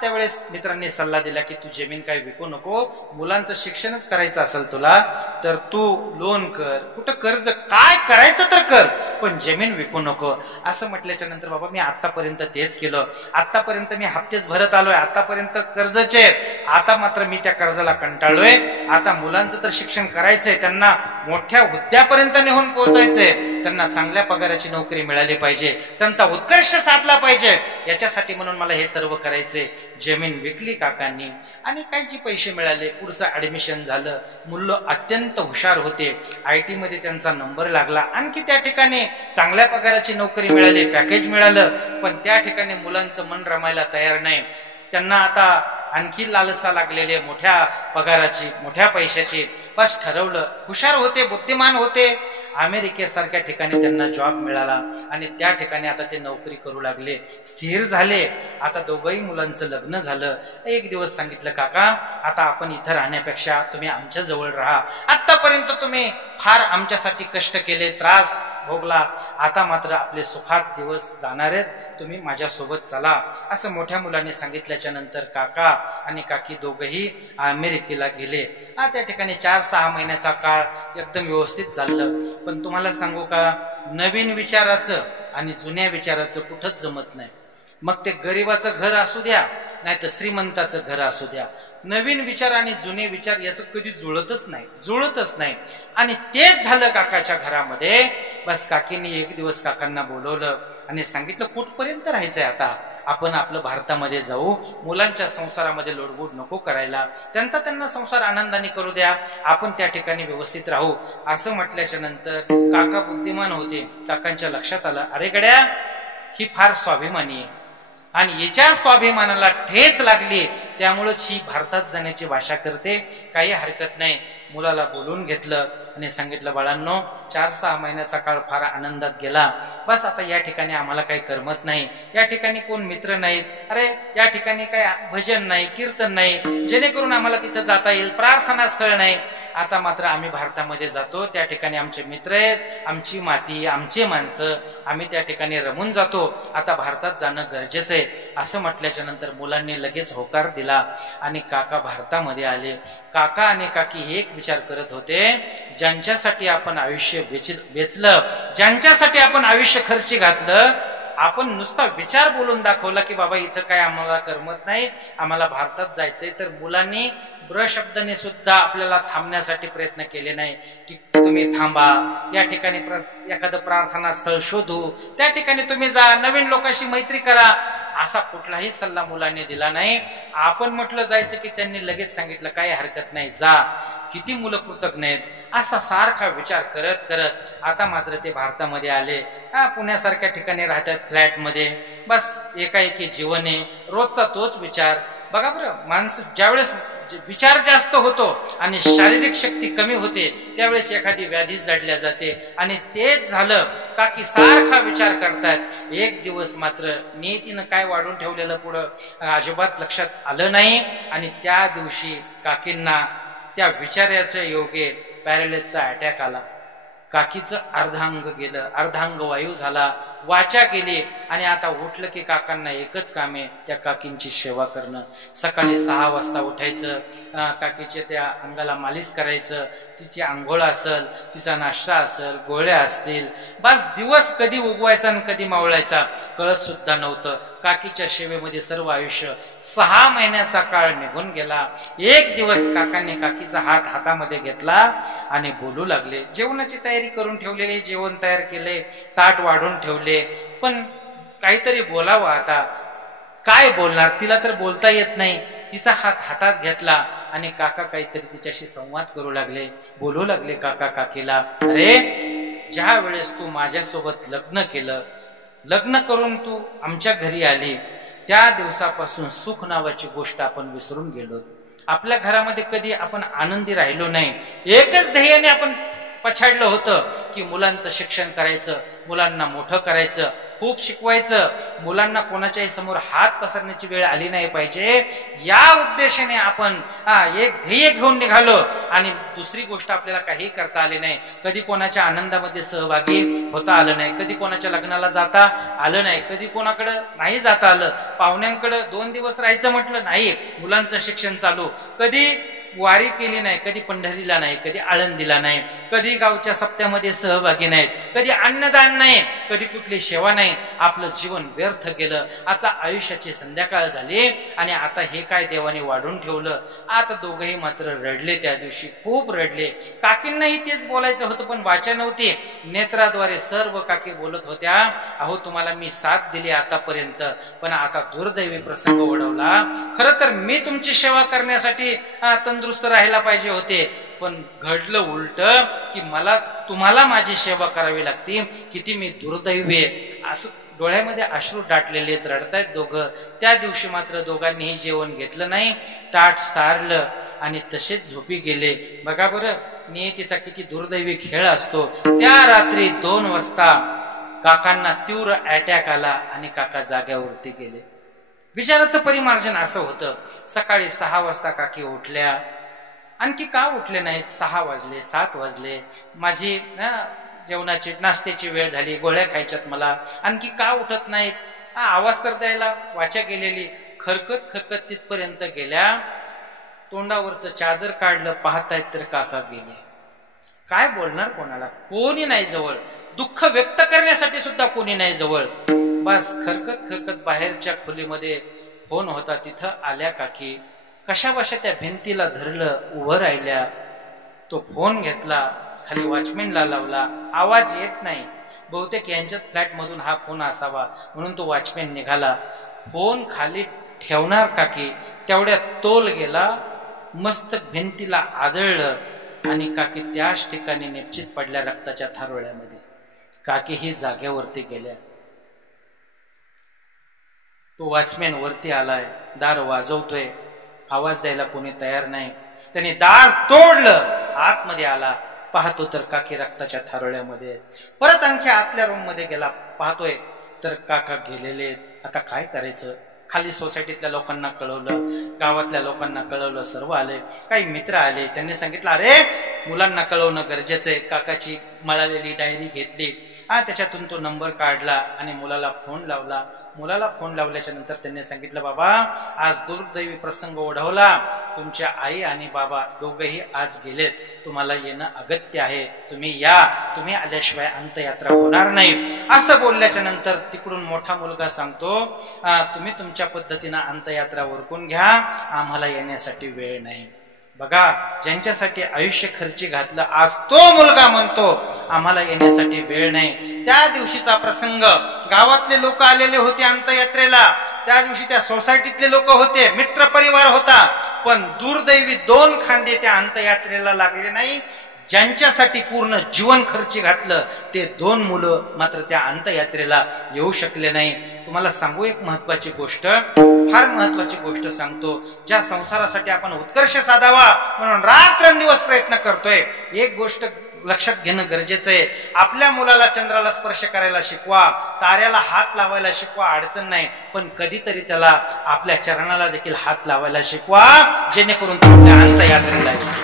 त्यावेळेस मित्रांनी सल्ला दिला की तू जमीन काय विकू नको, मुलांचं शिक्षणच करायचं असेल तुला तर तू लोन कर, कुठं कर्ज काय करायचं तर कर, पण जमीन विकू नको. असं म्हटल्याच्या नंतर बाबा मी आतापर्यंत तेच केलं, आतापर्यंत मी हप्तेच भरत आलोय, आतापर्यंत कर्जचे, आता मात्र मी त्या कर्जाला कंटाळलोय. आता मुलांचं तर शिक्षण करायचंय, त्यांना मोठ्या हुद्द्यापर्यंत नेऊन पोहोचायचंय, त्यांना चांगल्या पगाराची नोकरी मिळाली पाहिजे, त्यांचा उत्कर्ष साधला पाहिजे, याच्यासाठी म्हणून मला हे सर्व करायचंय. जमीन विकली काकांनी आणि काही जे पैसे मिळाले, पुढचं ऍडमिशन झालं. मुलं अत्यंत हुशार होते, IT मध्ये त्यांचा नंबर लागला, आणखी त्या ठिकाणी चांगल्या पगाराची नोकरी मिळाली, पॅकेज मिळालं. पण त्या ठिकाणी मुलांचं मन रमायला तयार नाही. त्यांना आता आणखी लालसा लागलेली, मोठ्या पगाराची, मोठ्या पैशाची. बस ठरवलं, हुशार होते, बुद्धिमान होते, अमेरिकेसारख्या ठिकाणी त्यांना जॉब मिळाला आणि त्या ठिकाणी आता ते नोकरी करू लागले, स्थिर झाले. आता दोघंही मुलांचं लग्न झालं. एक दिवस सांगितलं, काका आता आपण इथं राहण्यापेक्षा तुम्ही आमच्या जवळ राहा, आतापर्यंत तुम्ही फार आमच्यासाठी कष्ट केले, त्रास भोगला, आता मात्र आपले सुखात दिवस जाणार आहेत, तुम्ही माझ्यासोबत चला. असं मोठ्या मुलाने सांगितल्याच्या नंतर काका आणि काकी दोघंही अमेरिकेला गेले. त्या ठिकाणी 4-6 महिन्याचा काळ एकदम व्यवस्थित चाललं. पण तुम्हाला सांगू का, नवीन विचाराचं आणि जुन्या विचाराचं कुठंच जमत नाही. मग ते गरिबाचं घर असू द्या, नाही तर श्रीमंताचं घर असू द्या, नवीन विचार आणि जुने विचार याचं कधी जुळतच नाही. आणि तेच झालं काकाच्या घरामध्ये. बस काकीने एक दिवस काकांना बोलवलं आणि सांगितलं, कुठपर्यंत राहायचंय आता, आपण आपलं भारतामध्ये जाऊ, मुलांच्या संसारामध्ये लोडगोड नको करायला, त्यांना संसार आनंदाने करू द्या, आपण त्या ठिकाणी व्यवस्थित राहू. असं म्हटल्याच्या नंतर काका बुद्धिमान होते. काकांच्या लक्षात आलं, अरे गड्या ही फार स्वाभिमानी आहे आणि हिच्या स्वाभिमानाला ठेच लागली, त्यामुळेच ही भारतात जाण्याची भाषा करते, काही हरकत नाही. मुलाला बोलून घेतलं आणि सांगितलं, बाळांनो 4-6 महिन्याचा काळ फार आनंदात गेला, बस आता या ठिकाणी आम्हाला काही करमत नाही, या ठिकाणी कोण मित्र नाहीत, अरे या ठिकाणी काही भजन नाही, कीर्तन नाही, जेणेकरून आम्हाला तिथं जाता येईल, प्रार्थना स्थळ नाही. आता मात्र आम्ही भारतामध्ये जातो, त्या ठिकाणी आमचे मित्र आहेत, आमची माती, आमची माणसं, आम्ही त्या ठिकाणी रमून जातो, आता भारतात जाणं गरजेचं आहे. असं म्हटल्याच्या नंतर मुलांनी लगेच होकार दिला आणि काका भारतामध्ये आले. काका आणि काकी एक विचार करत होते, ज्यांच्यासाठी आपण आयुष्य वेचलं, ज्यांच्यासाठी आपण आयुष्य खर्ची घातलं, आपण नुसता विचार बोलून दाखवला की बाबा इथं काय आम्हाला करमत नाही, आम्हाला भारतात जायचंय, तर मुलांनी ब्रशब्दाने सुद्धा आपल्याला थांबण्यासाठी प्रयत्न केले नाही की तुम्ही थांबा, या ठिकाणी एखादं प्रार्थना स्थळ शोधू, त्या ठिकाणी तुम्ही जा, नवीन लोकांशी मैत्री करा, असा कुठलाही सल्ला मुलांनी दिला नाही. आपण म्हटलं जायचं की त्यांनी लगेच सांगितलं, काही हरकत नाही, जा. किती मुलं कृतज्ञ आहेत. असा सारखा विचार करत करत आता मात्र ते भारतामध्ये आले. पुण्यासारख्या ठिकाणी राहतात, फ्लॅटमध्ये, बस एकाएकी जीवन आहे, रोजचा तोच विचार. बघा बरं, माणसं ज्यावेळेस विचार जास्त होतो आणि शारीरिक शक्ती कमी होते, त्यावेळेस एखादी व्याधी जडल्या जाते. आणि तेच झालं, काकी सारखा विचार करतात. एक दिवस मात्र नियतीनं काय वाढून ठेवलेलं पुढं अजिबात लक्षात आलं नाही आणि त्या दिवशी काकींना त्या विचाराच्या योगे पॅरालिसचा अटॅक आला. काकीचं अर्धांग गेलं, अर्धांग वायू झाला, वाचा गेली आणि आता उठलं की काकांना एकच काम आहे, त्या काकींची सेवा करणं. सकाळी 6 वाजता उठायचं, काकीच्या त्या अंगाला मालिश करायचं, तिची आंघोळ असेल, तिचा नाश्ता असेल, गोळ्या असतील, बस दिवस कधी उगवायचा आणि कधी मावळायचा कळत सुद्धा नव्हतं. काकीच्या सेवेमध्ये सर्व आयुष्य 6 महिन्याचा काळ निघून गेला. एक दिवस काकांनी काकीचा हात हातामध्ये घेतला आणि बोलू लागले. जेवणाची तयारी करून ठेवलेले, जेवण तयार केले, ताट वाढून ठेवले, पण काहीतरी बोलावं. आता काय बोलणार, तिला तर बोलता येत नाही, तिचा हात हातात घेतला आणि काका काहीतरी तिच्याशी संवाद करू लागले, बोलू लागले काका काकीला, अरे ज्या वेळेस तू माझ्यासोबत लग्न केलं, लग्न करून तू आमच्या घरी आली, त्या दिवसापासून सुख नावाची गोष्ट आपण विसरून गेलो. आपल्या घरामध्ये कधी आपण आनंदी राहिलो नाही. एकच ध्येयाने आपण पछाडलं होतं की मुलांचं शिक्षण करायचं, मुलांना मोठं करायचं, खूप शिकवायचं, मुलांना कोणाच्याही समोर हात पसरण्याची वेळ आली नाही पाहिजे, या उद्देशाने आपण एक ध्येय घेऊन निघालो. आणि दुसरी गोष्ट आपल्याला काही करता आली नाही. कधी कोणाच्या आनंदामध्ये सहभागी होता आलं नाही, कधी कोणाच्या लग्नाला जाता आलं नाही, कधी कोणाकडं नाही जाता आलं, पाहुण्यांकडं 2 दिवस राहायचं म्हटलं नाही, मुलांचं शिक्षण चालू, कधी वारी केली नाही, कधी पंढरीला नाही, कधी आळंदीला नाही, कधी गावच्या सप्त्यामध्ये सहभागी नाहीत, कधी अन्नदान नाही, कधी कुठली सेवा नाही. आपलं जीवन व्यर्थ गेलं. आता आयुष्याची संध्याकाळ झाली आणि आता हे काय देवाने वाढून ठेवलं. आता दोघंही मात्र रडले, त्या दिवशी खूप रडले. काकींनाही तेच बोलायचं होतं पण वाचा नव्हती. नेत्राद्वारे सर्व काकी बोलत होत्या, अहो तुम्हाला मी साथ दिली आतापर्यंत, पण आता दुर्दैवी प्रसंग ओढवला. खरं तर मी तुमची सेवा करण्यासाठी तंदुरुस्त राहायला पाहिजे होते, पण घडलं उलट की मला तुम्हाला माझी सेवा करावी लागते. किती मी दुर्दैवी आहे. असं डोळ्यामध्ये अश्रू दाटलेले, रडतायत दोघं. त्या दिवशी मात्र दोघांनीही जेवण घेतलं नाही, ताट सारलं आणि तसेच झोपी गेले. बघा बरं नियतीचा किती दुर्दैवी खेळ असतो. त्या रात्री 2 वाजता काकांना तीव्र अटॅक आला आणि काका जाग्यावरती गेले. विचाराचं परिमार्जन असं होतं, सकाळी 6 वाजता काकी उठल्या. आणखी का उठले नाहीत? 6 वाजले, 7 वाजले, माझी जेवणाची नाश्त्याची वेळ झाली, गोळ्या खायच्यात मला, आणखी का उठत नाहीत? आवाज तर द्यायला वाचा गेलेली. खरकत खरकत तिथपर्यंत गेल्या. तोंडावरचं चादर काढलं, पाहतायत तर काका गेले. काय बोलणार कोणाला? कोणी नाही जवळ. दुःख व्यक्त करण्यासाठी सुद्धा कोणी नाही जवळ. बस खरकत खरकत बाहेरच्या खोलीमध्ये फोन होता, तिथं आल्या काकी. कशा बशा त्या भिंतीला धरलं, उभं राहिल्या. तो फोन घेतला, खाली वॉचमॅनला लावला. आवाज येत नाही. बहुतेक यांच्याच फ्लॅट मधून हा फोन असावा म्हणून तो वॉचमॅन निघाला. फोन खाली ठेवणार काकी, तेवढ्यात तोल गेला, मस्तक भिंतीला आदळलं आणि काकी त्याच ठिकाणी निश्चित पडल्या रक्ताच्या थारोळ्यामध्ये. काकी ही जागेवरती गेल्या. तो वॉचमॅन वरती आलाय, दार वाजवतोय, आवाज द्यायला कोणी तयार नाही. त्याने दार तोडलं, आतमध्ये आला. पाहतो तर काकी रक्ताच्या थारोळ्यामध्ये. परत आणखी आतल्या रूम मध्ये गेला, पाहतोय तर काका गेलेले. आता काय करायचं? खाली सोसायटीतल्या लोकांना कळवलं, गावातल्या लोकांना कळवलं, सर्व आले. काही मित्र आले, त्यांनी सांगितलं अरे मुलांना कळवणं गरजेचं आहे. काकाची मळालेली डायरी घेतली, त्याच्यातून तो नंबर काढला आणि मुलाला फोन लावला. मुलाला फोन लावल्याच्या नंतर त्यांनी सांगितलं, बाबा आज दुर्दैवी प्रसंग ओढवला, तुमच्या आई आणि बाबा दोघेही आज गेलेत, तुम्हाला येणं अगत्य आहे, तुम्ही या, तुम्ही आल्याशिवाय अंत्ययात्रा होणार नाही. असं बोलल्याच्या नंतर तिकडून मोठा मुलगा सांगतो, तुम्ही तुमच्या पद्धतीनं अंत्ययात्रा उरकून घ्या, आम्हाला येण्यासाठी वेळ नाही. बघा ज्यांच्यासाठी आयुष्य खर्ची घातलं, आज तो मुलगा म्हणतो आम्हाला येण्यासाठी वेळ नाही. त्या दिवशीचा प्रसंग, गावातले लोक आलेले होते अंत्ययात्रेला, त्या दिवशी त्या सोसायटीतले लोक होते, मित्र परिवार होता, पण दुर्दैवी 2 खांदे त्या अंत्ययात्रेला लागले नाही. ज्यांच्यासाठी पूर्ण जीवन खर्ची घातलं ते 2 मुलं मात्र त्या अंत्ययात्रेला येऊ शकले नाही. तुम्हाला सांगू एक महत्वाची गोष्ट, फार महत्वाची गोष्ट सांगतो. ज्या संसारासाठी आपण उत्कर्ष साधावा म्हणून रात्रंदिवस प्रयत्न करतोय, एक गोष्ट लक्षात घेणं गरजेचं आहे. आपल्या मुलाला चंद्राला स्पर्श करायला शिकवा, ताऱ्याला हात लावायला शिकवा, अडचण नाही, पण कधीतरी त्याला आपल्या चरणाला देखील हात लावायला शिकवा, जेणेकरून तो आपल्या अंत्ययात्रेला येईल,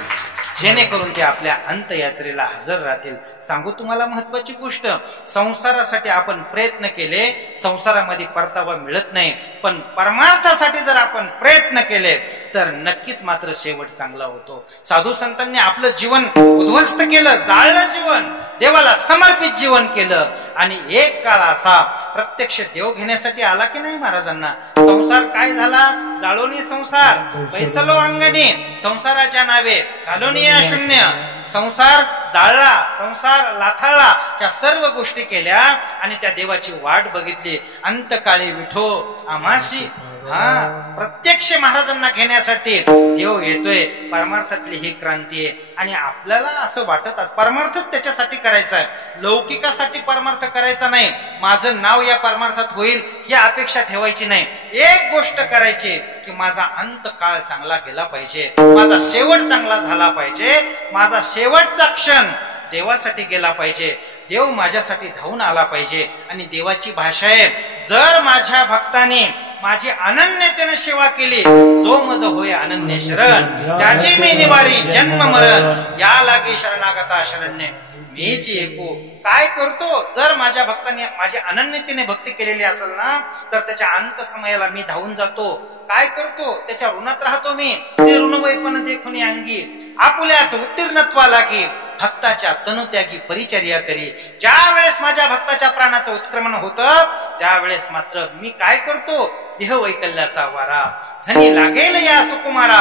जेणेकरून ते आपल्या अंत्ययात्रेला हजर राहतील. सांगू तुम्हाला महत्वाची गोष्ट, संसारासाठी आपण प्रयत्न केले, संसारामध्ये परतावा मिळत नाही, पण परमार्थासाठी जर आपण प्रयत्न केले तर नक्कीच मात्र शेवट चांगला होतो. साधू संतांनी आपलं जीवन उद्ध्वस्त केलं, जाळलं जीवन, देवाला समर्पित जीवन केलं आणि एक काळ असा प्रत्यक्ष देव घेण्यासाठी आला की नाही महाराजांना. संसार काय झाला? जाळोनी संसार, पैसलो अंगणी, संसाराच्या नावे घालोनी शून्य. संसार जाळला, संसार लाथाळला, त्या सर्व गोष्टी केल्या आणि त्या देवाची वाट बघितली. अंतकाळी विठो आम्हाशी प्रत्यक्ष महाराजांना घेण्यासाठी देव येतोय. परमार्थातली ही क्रांती आहे. आणि आपल्याला असं वाटत परमार्थच त्याच्यासाठी करायचा आहे, लौकिकासाठी परमार्थ करायचा नाही. माझं नाव या परमार्थात होईल ही अपेक्षा ठेवायची नाही. एक गोष्ट करायची की माझा अंत काळ चांगला गेला पाहिजे, माझा शेवट चांगला झाला पाहिजे, माझा शेवटचा क्षण देवासाठी गेला पाहिजे, देव माझ्यासाठी धावून आला पाहिजे. आणि देवाची भाषा आहे, जर माझ्या भक्ताने माझी अनन्यतेने सेवा केली, जो मज होय अनन्य शरण, त्याची मी निवारी जन्म मरण, या लागे शरणागता शरण्य मीच ऐकू. काय करतो, जर माझ्या भक्ताने माझी अनन्यतेने भक्ती केलेली असेल ना, तर त्याच्या अंत समयाला मी धावून जातो. काय करतो, त्याच्या ऋणात राहतो मी. ते ऋणवैपण देखुनी अंगी, आपुल्याच उत्तीर्णत्वा लागी, भक्ताच्या तनुत्यागी परिचर्या करी. ज्या वेळेस माझ्या भक्ताच्या प्राणाचं उत्क्रमण होतं, त्यावेळेस मात्र मी काय करतो, देह वैकल्याचा वारा झनी लागेल या सुकुमारा,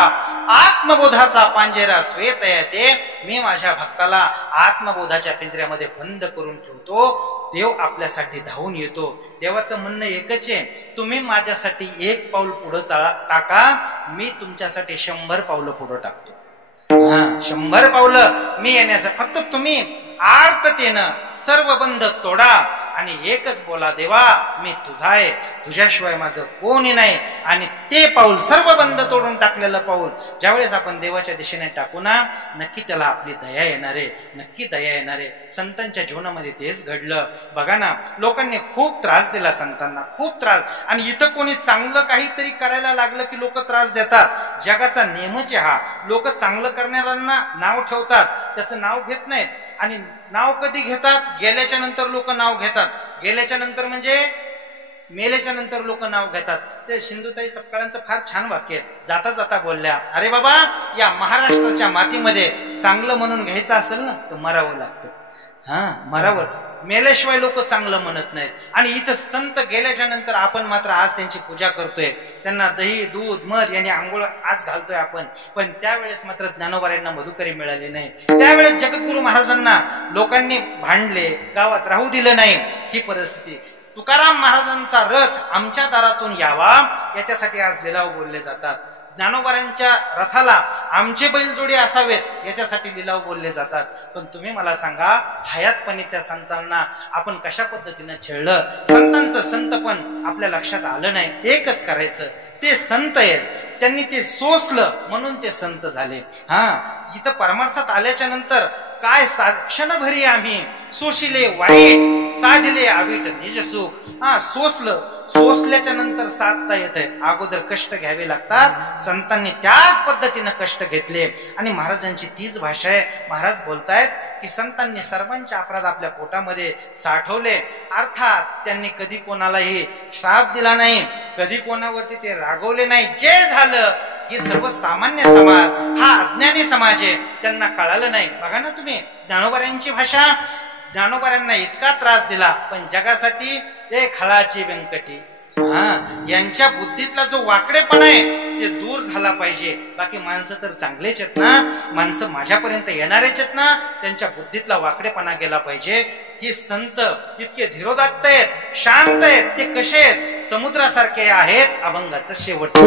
आत्मबोधाचा पांजेरा श्वेत येते. मी माझ्या भक्ताला आत्मबोधाच्या पिंजऱ्यामध्ये बंद करून ठेवतो. देव आपल्यासाठी धावून येतो. देवाचं म्हणणं एकच आहे, तुम्ही माझ्यासाठी एक पाऊल पुढे टाका, मी तुमच्यासाठी 100 पावलं पुढे टाकतो. 100 पावलं मी येण्यासाठी फक्त तुम्ही आर्ततेनं सर्व बंध तोडा आणि एकच बोला, देवा मी तुझा आहे, तुझ्याशिवाय माझं कोणी नाही. आणि ते पाऊल, सर्व बंध तोडून टाकलेलं पाऊल ज्यावेळेस आपण देवाच्या दिशेने टाकू ना, नक्की त्याला आपली दया येणारे, नक्की दया येणारे. संतांच्या जीवनामध्ये तेच घडलं. बघा ना, लोकांनी खूप त्रास दिला संतांना, खूप त्रास. आणि इथं कोणी चांगलं काहीतरी करायला लागलं की लोक त्रास देतात. जगाचा नेमच हा, लोक चांगलं करणाऱ्यांना नाव ठेवतात, त्याचं नाव घेत नाहीत. आणि नाव कधी घेतात, गेल्याच्या नंतर लोक नाव घेतात. गेल्याच्या नंतर म्हणजे मेल्याच्या नंतर लोक नाव घेतात. ते सिंधुताई सपकाळांचं फार छान वाक्य आहे. जाता जाता बोलल्या, अरे बाबा, या महाराष्ट्राच्या मातीमध्ये चांगलं म्हणून घ्यायचं असेल ना तर मरावं लागतं. मरावर मेल्याशिवाय लोक चांगलं म्हणत नाहीत. आणि इथं संत गेल्याच्या नंतर आपण मात्र आज त्यांची पूजा करतोय, त्यांना दही दूध मध यांनी आंघोळ आज घालतोय आपण. पण त्यावेळेस मात्र ज्ञानोबारांना मधुकरी मिळाली नाही. त्यावेळेस जगद्गुरु महाराजांना लोकांनी भांडले, गावात राहू दिलं नाही. ही परिस्थिती. तुकाराम महाराजांचा रथ आमच्या दारातून यावा याच्यासाठी आज लिलाव बोलले जातात. ज्ञानोबारांच्या रथाला आमचे बैलजोडी असावेत याच्यासाठी लिलाव बोलले जातात. पण तुम्ही मला सांगा, हयातपणी त्या संतांना आपण कशा पद्धतीनं छेडलं? संतांचं संतपण आपल्या लक्षात आलं नाही. एकच करायचं, ते संत आहेत, त्यांनी ते सोसलं म्हणून ते संत झाले. इथं परमार्थात आल्याच्या नंतर काय क्षणभरी आम्ही सोशिले वाईट, साधिले आवीट निज सुख. सोसल्याच्या नंतर साधता येतंय. अगोदर कष्ट घ्यावे लागतात. संतांनी त्याच पद्धतीनं कष्ट घेतले. आणि महाराजांची तीच भाषा आहे. महाराज बोलतायत की संतांनी सर्वांचे अपराध आपल्या पोटामध्ये साठवले. अर्थात त्यांनी कधी कोणालाही श्राप दिला नाही, कधी कोणावरती ते रागवले नाही. जे झालं हे सर्वसामान्य समाज, हा अज्ञानी समाज आहे, त्यांना कळालं नाही. बघा ना तुम्ही, ज्ञानोबारांची भाषा, ज्ञानोबारांना इतका त्रास दिला, पण जगासाठी ते खळाची व्यंकटी. यांच्या बुद्धीतला जो वाकडेपणा आहे ते दूर झाला पाहिजे. बाकी माणसं तर चांगलेच आहेत ना, माणसं माझ्यापर्यंत येणारेच आहेत ना, त्यांच्या बुद्धीतला वाकडेपणा गेला पाहिजे. हे संत इतके धीरोदात्त आहेत, शांत आहेत. ते कसे आहेत? समुद्रासारखे आहेत. अभंगाचं शेवट.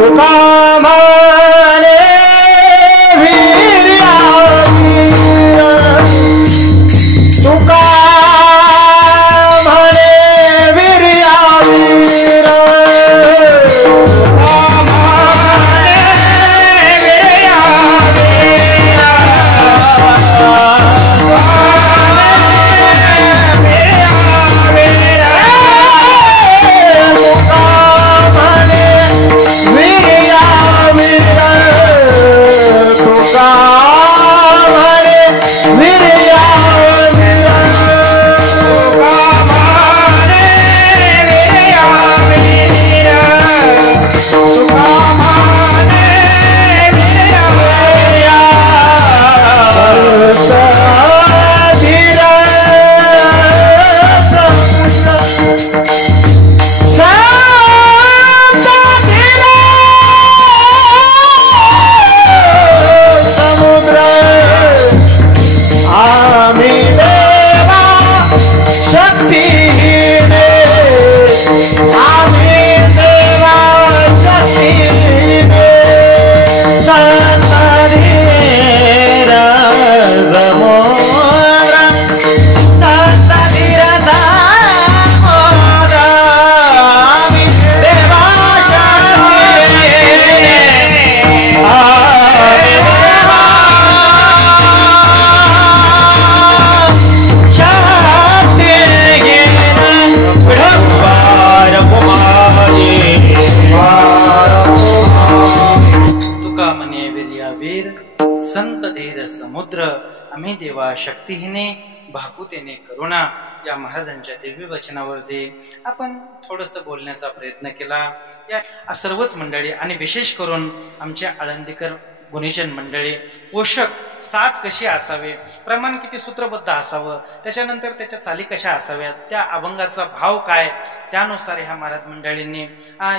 संत धीर समुद्र आम्ही देवा शक्तीहीने भाकुतेने करुणा या महाराजांच्या दिव्य वचनावरती आपण थोडस बोलण्याचा प्रयत्न केला. या सर्वच मंडळी आणि विशेष करून आमच्या आळंदीकर गुणीजन मंडळी पोषक साथ कशी असावे, प्रमाण किती सूत्रबद्ध असावं, त्याच्यानंतर त्याच्या चाली कशा असाव्यात, त्या अभंगाचा भाव काय, त्यानुसार ह्या महाराज मंडळींनी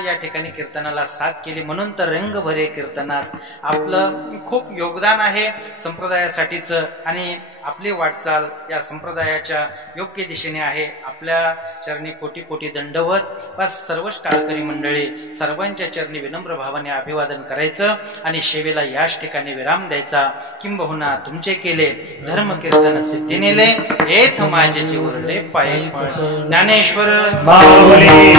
या ठिकाणी कीर्तनाला साथ केली. म्हणून तर रंग भरे कीर्तनात आपलं खूप योगदान आहे संप्रदायासाठीच आणि आपली वाटचाल या संप्रदायाच्या योग्य दिशेने आहे. आपल्या चरणी कोटी कोटी दंडवत. बस सर्वच टाळकरी मंडळी सर्वांच्या चरणी विनम्र भावाने अभिवादन करायचं आणि सेवेला याच ठिकाणी विराम द्यायचा. किंबहुना तुमचे केले धर्म कीर्तन सिद्धी नेले हेथ माझे जीवरले पाये पण. ज्ञानेश्वर माऊली